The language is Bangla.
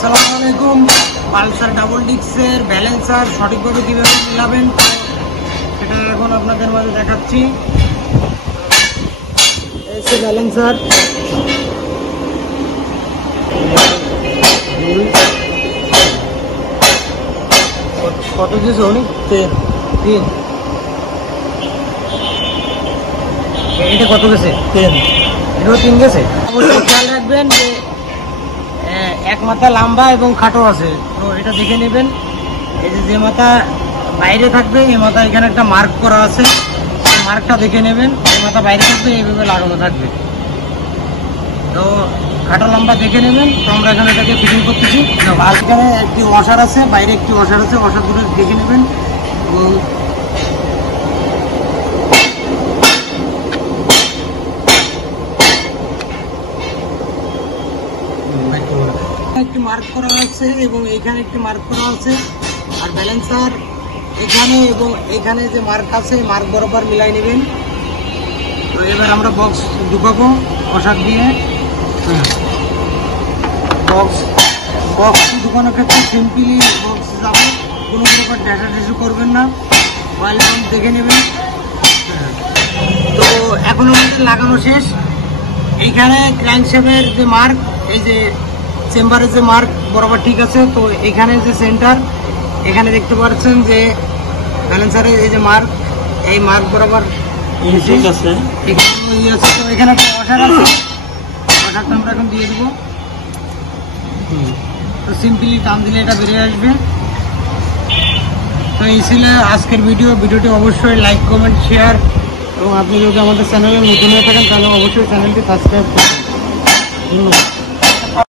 আসসালামু আলাইকুম। পালসার ডাবল ডিস্কের ব্যালেন্সার সঠিকভাবে কীভাবে মিলাবেন সেটা এখন আপনাদের মাঝে দেখাচ্ছি। এই যে ব্যালেন্সার, কত কিছু অনেক তিন, এটা কত গেছে? এটাও 3 গেছে। অবশ্যই খেয়াল রাখবেন যে এক মাথা লম্বা এবং খাটো আছে, তো এটা দেখে নেবেন। এই যে মাথা বাইরে থাকবে এই মাথা এখানে একটা মার্ক করা আছে, এই মার্কটা দেখে নেবেন। এই মাথা বাইরে থাকবে এইভাবে লাগানো থাকবে, তো খাটো লম্বা দেখে নেবেন। তো আমরা এখানে এটাকে ফিটিং করতেছি। আর এখানে একটি ওয়াশার আছে, বাইরে একটি ওয়াশার আছে, ওয়াশার দুটো দেখে নেবেন। এবং একটি মার্ক করা আছে এবং এইখানে একটি মার্ক করা আছে। আর ব্যালেন্সার এখানে এবং এখানে যে মার্ক আছে মার্ক বরাবর মিলাই নেবেন। তো এবার আমরা বক্স ঢুকাবো ওয়াশার দিয়ে। বক্স ঢুকানোর ক্ষেত্রে সিম্পলি বক্স যাবে, কোনো প্রকার ড্যাশাড্যাশি করবেন না, মোবাইল ফোন দেখে নেবেন। তো এখন আমাদের লাগানো শেষ। এইখানে ক্র্যাঙ্কশ্যাফটের যে মার্ক, এই যে চেম্বারের যে মার্ক বরাবর ঠিক আছে। তো এখানে যে সেন্টার, এখানে দেখতে পাচ্ছেন যে ব্যালেন্সারের এই যে মার্ক, এই মার্ক বরাবর ঠিক আছে। তো এখানে একটা ওয়াশার আছে, ওয়াশারটা আমরা এখন দিয়ে দেবো। তো সিম্পলি টান দিলে এটা বেরিয়ে আসবে। তো এই ছিল আজকের ভিডিওটি অবশ্যই লাইক, কমেন্ট, শেয়ার, এবং আপনি যদি আমাদের চ্যানেলে নতুন হয়ে থাকেন তাহলে অবশ্যই চ্যানেলটি সাবস্ক্রাইব করুন। ধন্যবাদ।